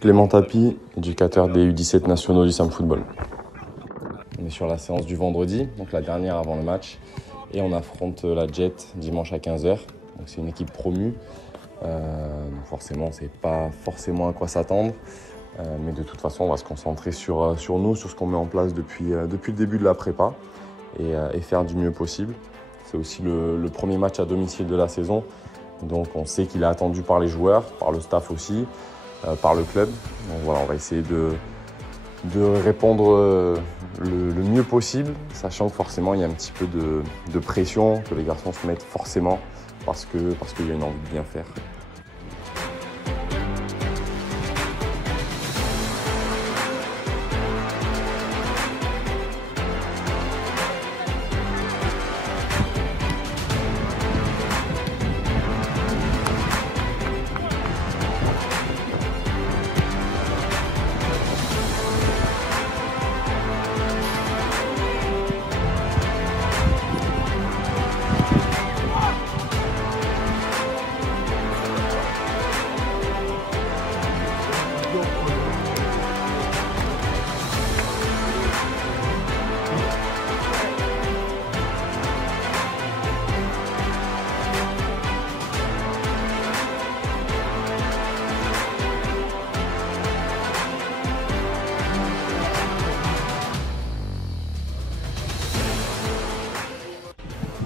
Clément Tapie, éducateur des U17 nationaux du Sam Football. On est sur la séance du vendredi, donc la dernière avant le match, et on affronte la Jet dimanche à 15h. Donc c'est une équipe promue, donc forcément on ne sait pas forcément à quoi s'attendre, mais de toute façon on va se concentrer sur nous, sur ce qu'on met en place depuis le début de la prépa et faire du mieux possible. C'est aussi le premier match à domicile de la saison, donc on sait qu'il est attendu par les joueurs, par le staff aussi, par le club. Donc voilà, on va essayer de répondre le mieux possible, sachant que forcément il y a un petit peu de pression que les garçons se mettent forcément parce qu'il y a une envie de bien faire.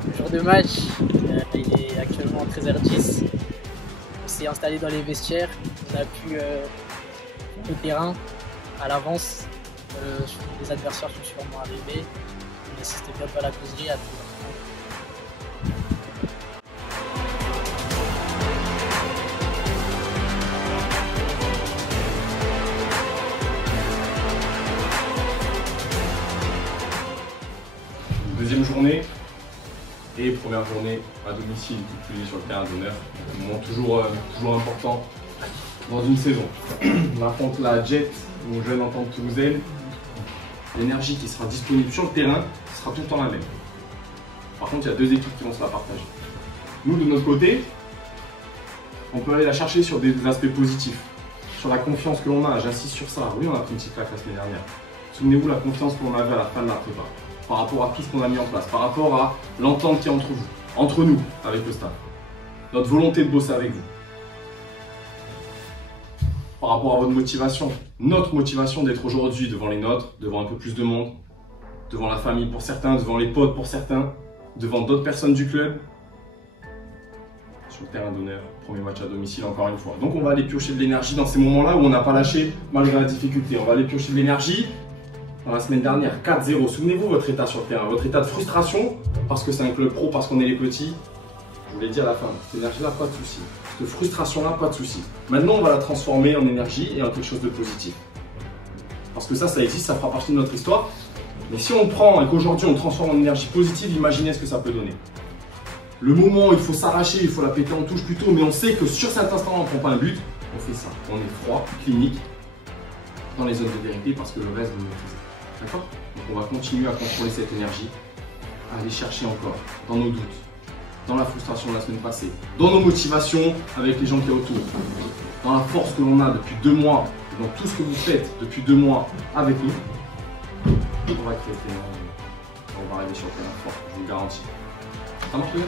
Le jour de match, il est actuellement 13h10. On s'est installé dans les vestiaires. On a pu le terrain à l'avance. Les adversaires sont sûrement arrivés. On assistait bientôt à la causerie à tout. Deuxième journée et première journée à domicile, qui plus est sur le terrain d'honneur. Un moment toujours important dans une saison. On affronte la Jet, nos jeunes ententes toulousaines. L'énergie qui sera disponible sur le terrain sera tout le temps la même. Par contre, il y a deux équipes qui vont se la partager. Nous, de notre côté, on peut aller la chercher sur des aspects positifs, sur la confiance que l'on a. J'insiste sur ça. Oui, on a pris une petite claque la semaine dernière. Souvenez-vous la confiance qu'on avait à la fin de la prépa, par rapport à tout ce qu'on a mis en place, par rapport à l'entente qu'il y a entre vous, entre nous, avec le staff, notre volonté de bosser avec vous, par rapport à votre motivation, notre motivation d'être aujourd'hui devant les nôtres, devant un peu plus de monde, devant la famille pour certains, devant les potes pour certains, devant d'autres personnes du club, sur le terrain d'honneur, premier match à domicile encore une fois. Donc on va aller piocher de l'énergie dans ces moments-là où on n'a pas lâché malgré la difficulté. On va aller piocher de l'énergie. Dans la semaine dernière, 4-0, souvenez-vous votre état sur le terrain, votre état de frustration, parce que c'est un club pro, parce qu'on est les petits. Je vous l'ai dit à la fin, cette énergie-là, pas de souci. Cette frustration-là, pas de souci. Maintenant, on va la transformer en énergie et en quelque chose de positif. Parce que ça existe, ça fera partie de notre histoire. Mais si on prend et qu'aujourd'hui on transforme en énergie positive, imaginez ce que ça peut donner. Le moment où il faut s'arracher, il faut la péter en touche plutôt, mais on sait que sur cet instant, on ne prend pas un but, on fait ça. On est froid, clinique, dans les zones de vérité, parce que le reste, vous maîtrisez. D'accord? Donc on va continuer à contrôler cette énergie, à aller chercher encore dans nos doutes, dans la frustration de la semaine passée, dans nos motivations avec les gens qui sont autour, dans la force que l'on a depuis 2 mois, dans tout ce que vous faites depuis 2 mois avec nous. On va créer le terrain, on va arriver sur le terrain fort, je vous le garantis. Ça marche bien?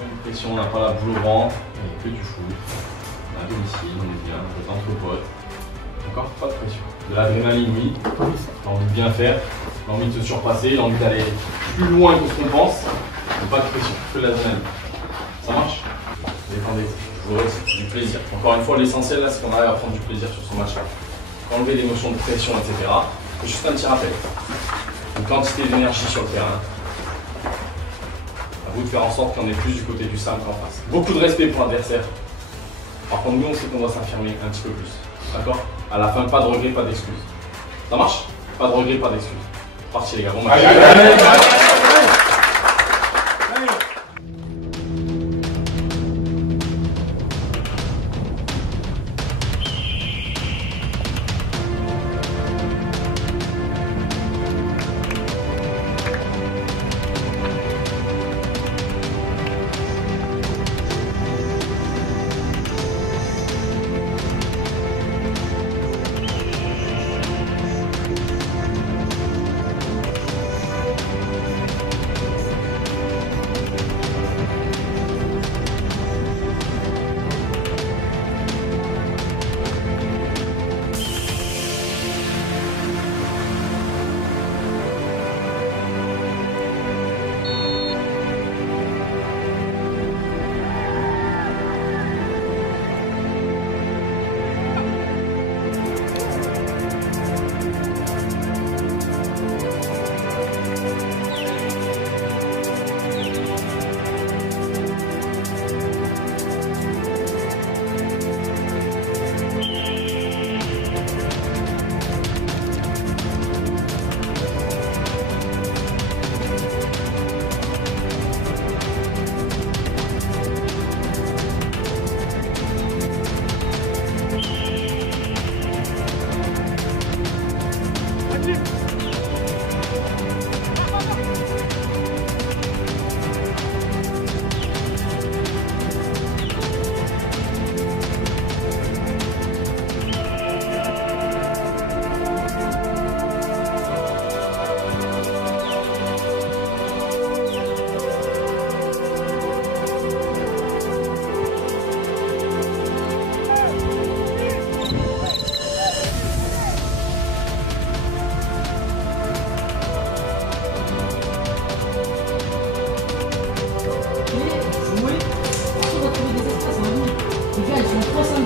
Une pression, on n'a pas la boule au ventre, il n'y a que du foot. À domicile, on est bien, on est entre potes. Encore pas de pression. De l'adrénaline, oui. L'envie de bien faire, l'envie de se surpasser, l'envie d'aller plus loin que ce qu'on pense. Mais pas de pression, que de l'adrénaline. Ça marche? Défendez-vous. C'est du plaisir. Encore une fois, l'essentiel là, c'est qu'on arrive à prendre du plaisir sur ce match-là. Enlever les notions de pression, etc. Juste un petit rappel. Une quantité d'énergie sur le terrain. À vous de faire en sorte qu'on ait plus du côté du Sam qu'en face. Beaucoup de respect pour l'adversaire. Par contre, nous, on sait qu'on doit s'affirmer un petit peu plus. D'accord? À la fin, pas de regrets, pas d'excuses. Ça marche? Pas de regrets, pas d'excuses. Parti les gars, bon match.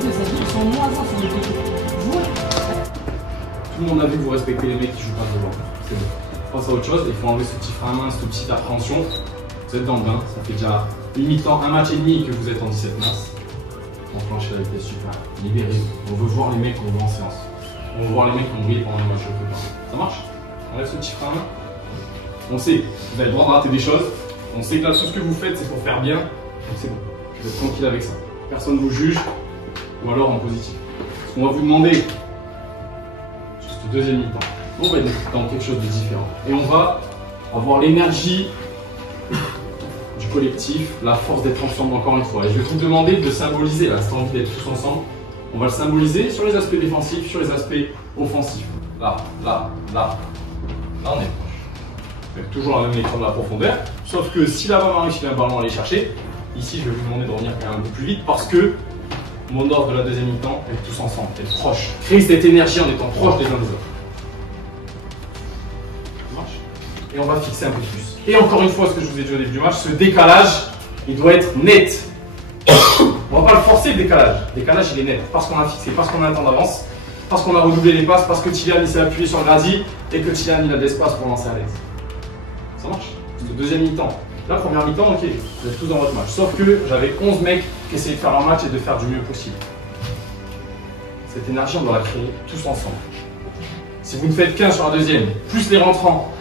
2, ça veut dire qu'ils sont moins 1 sur le côté. Tout le monde a vu que vous respectez les mecs qui jouent pas devant. C'est bon. On passe à autre chose, il faut enlever ce petit frein à main, cette petite appréhension. Vous êtes dans le bain, ça fait déjà limitant un match et demi que vous êtes en 17 masses. Enclenchez la vitesse super. Libérez-vous. On veut voir les mecs qu'on voit en séance. On veut voir les mecs qu'on brille pendant les matchs de prépa. Ça marche? On enlève ce petit frein à main. On sait, vous avez le droit de rater des choses. On sait que là, tout ce que vous faites, c'est pour faire bien. Donc c'est bon. Vous êtes tranquille avec ça. Personne ne vous juge. Ou alors en positif. Ce qu'on va vous demander, juste deuxième mi-temps, on va être dans quelque chose de différent. Et on va avoir l'énergie du collectif, la force d'être ensemble encore une fois. Et je vais vous demander de symboliser, là, cette envie d'être tous ensemble. On va le symboliser sur les aspects défensifs, sur les aspects offensifs. Là, là, là. Là, on est proche. Avec toujours la même lecture de la profondeur. Sauf que si là-bas, Marie, il y a un ballon à aller chercher, ici, je vais vous demander de revenir quand même un peu plus vite parce que mon ordre de la deuxième mi-temps, être tous ensemble, être proches. Créer cette énergie en étant proches les uns des autres. Ça marche? Et on va fixer un peu plus. Et encore une fois, ce que je vous ai dit au début du match, ce décalage, il doit être net. On va pas le forcer le décalage. Le décalage, il est net. Parce qu'on a fixé, parce qu'on a un temps d'avance, parce qu'on a redoublé les passes, parce que Kylian il s'est appuyé sur le Grady et que Kylian il a de l'espace pour lancer à l'aise. Ça marche? C'est le deuxième mi-temps. La première mi-temps, ok, vous êtes tous dans votre match. Sauf que j'avais 11 mecs qui essayaient de faire leur match et de faire du mieux possible. Cette énergie, on doit la créer tous ensemble. Si vous ne faites qu'un sur la deuxième, plus les rentrants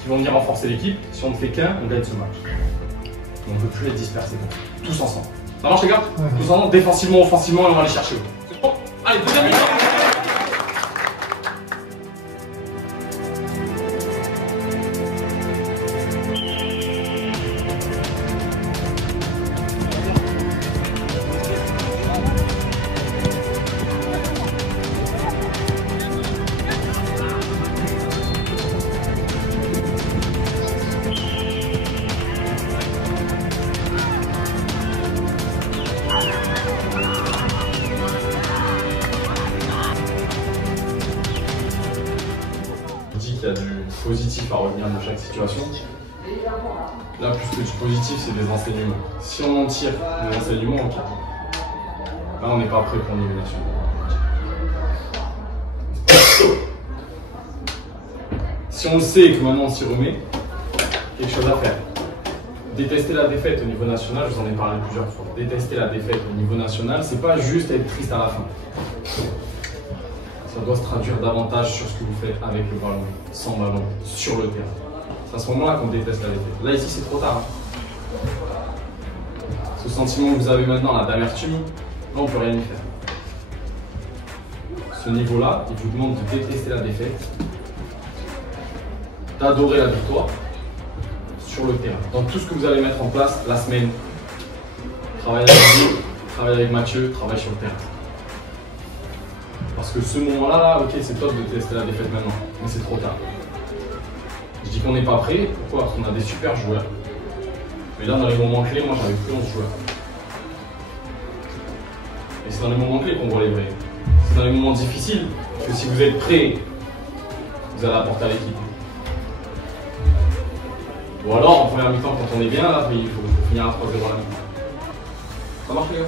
qui vont venir renforcer l'équipe, si on ne fait qu'un, on gagne ce match. On ne peut plus être dispersés. Tous ensemble. Ça marche les gars? Tous ensemble, défensivement, offensivement, et on va aller chercher. C'est bon? Allez, deuxième mi-temps. Il y a du positif à revenir de chaque situation. Là, plus que du positif, c'est des enseignements. Si on en tire des enseignements, ok. Là, on n'est pas prêt pour l'élimination. Si on le sait et que maintenant on s'y remet, quelque chose à faire. Détester la défaite au niveau national, je vous en ai parlé plusieurs fois. Détester la défaite au niveau national, c'est pas juste être triste à la fin. Ça doit se traduire davantage sur ce que vous faites avec le ballon, sans ballon, sur le terrain. C'est à ce moment-là qu'on déteste la défaite. Là, ici, c'est trop tard. Ce sentiment que vous avez maintenant, là, d'amertume, là, on ne peut rien y faire. Ce niveau-là, il vous demande de détester la défaite, d'adorer la victoire sur le terrain. Dans tout ce que vous allez mettre en place la semaine, travailler avec vous, travailler avec Mathieu, travailler sur le terrain. Parce que ce moment-là, ok, c'est top de tester la défaite maintenant, mais c'est trop tard. Je dis qu'on n'est pas prêt, pourquoi? Parce qu'on a des super joueurs. Mais là, dans les moments clés, moi j'avais plus 11 joueurs. Et c'est dans les moments clés qu'on voit les vrais. C'est dans les moments difficiles que si vous êtes prêt, vous allez apporter à l'équipe. Ou alors, en première mi-temps, quand on est bien, là, il faut finir à 3-0 à la mi-temps. Ça marche les gars?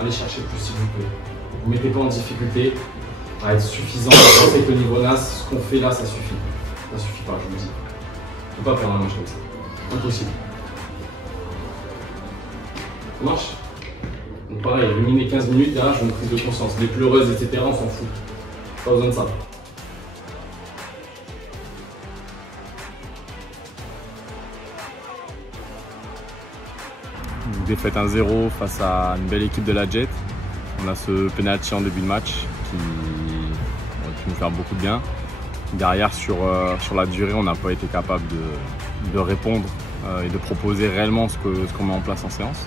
Allez chercher plus s'il vous plaît. Ne vous mettez pas en difficulté à être suffisant. Je sais que le niveau NAS, ce qu'on fait là, ça suffit. Ça suffit pas, je vous le dis. On ne peut pas perdre un match comme ça. Impossible. Ça marche? Donc pareil, éliminer 15 minutes, derrière, j'ai une prise de conscience. Les pleureuses, etc., on s'en fout. Pas besoin de ça. Défaite 1-0 face à une belle équipe de la Jet. On a ce penalty en début de match qui aurait pu nous faire beaucoup de bien. Derrière, sur la durée, on n'a pas été capable de répondre et de proposer réellement ce qu'on met en place en séance.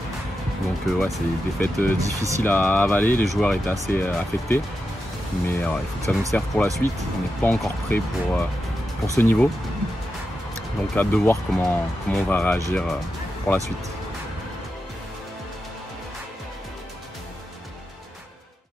Donc ouais, c'est une défaite difficile à avaler, les joueurs étaient assez affectés. Mais il faut que ça nous serve pour la suite. On n'est pas encore prêt pour ce niveau. Donc hâte de voir comment on va réagir pour la suite.